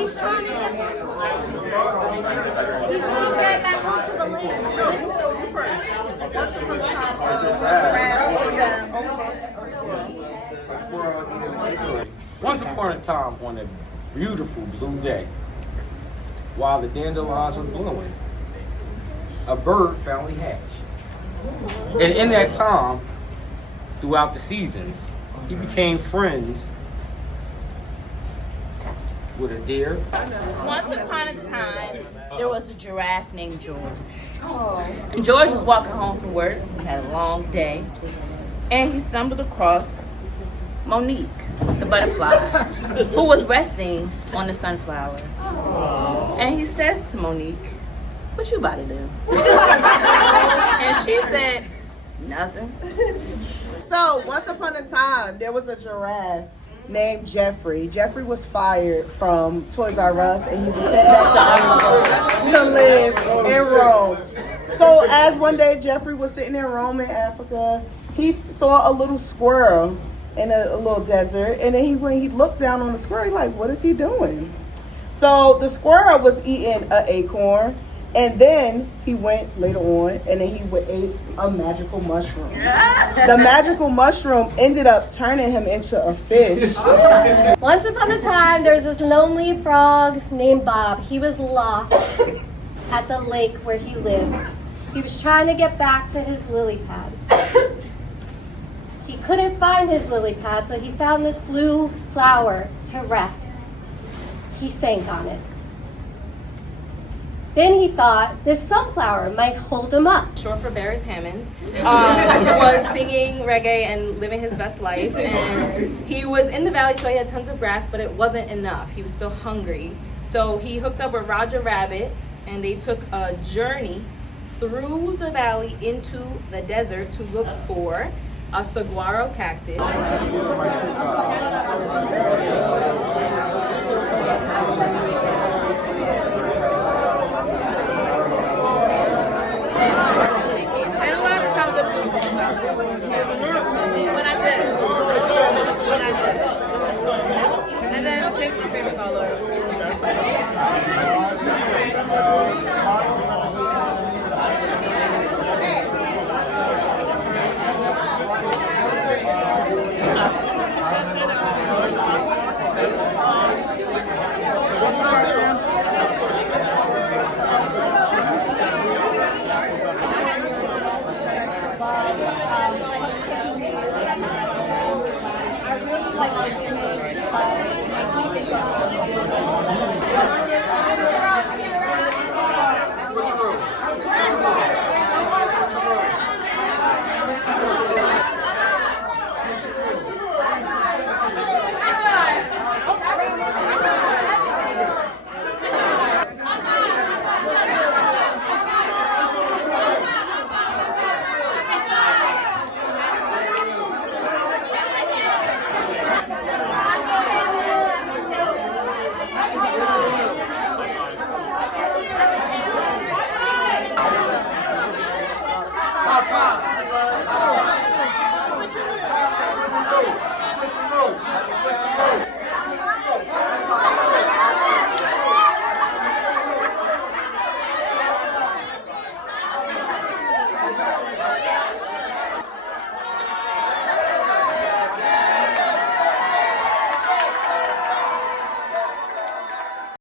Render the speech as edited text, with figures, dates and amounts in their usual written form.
He's trying to get back onto the lake. Once upon a time on a beautiful blue day, while the dandelions were blowing, a bird finally hatched. And in that time, throughout the seasons, he became friends with a deer. Once upon a time, there was a giraffe named George. And George was walking home from work. He had a long day. And he stumbled across Monique, the butterfly, who was resting on the sunflower. And he says to Monique, "What you about to do?" And she said, "Nothing." So, once upon a time, there was a giraffe named Jeffrey. Jeffrey was fired from Toys R Us and he was sent back to live in Rome. So, as one day Jeffrey was sitting in Rome in Africa, he saw a little squirrel in a little desert. And then when he looked down on the squirrel, he like, what is he doing? So, the squirrel was eating an acorn. And then he went later on and then he ate a magical mushroom. The magical mushroom ended up turning him into a fish. Once upon a time, there was this lonely frog named Bob. He was lost at the lake where he lived. He was trying to get back to his lily pad. He couldn't find his lily pad, so he found this blue flower to rest. He sank on it. Then he thought this sunflower might hold him up. Short for Barris Hammond, was singing reggae and living his best life. And he was in the valley, so he had tons of grass, but it wasn't enough. He was still hungry. So he hooked up with Roger Rabbit, and they took a journey through the valley into the desert to look for a saguaro cactus.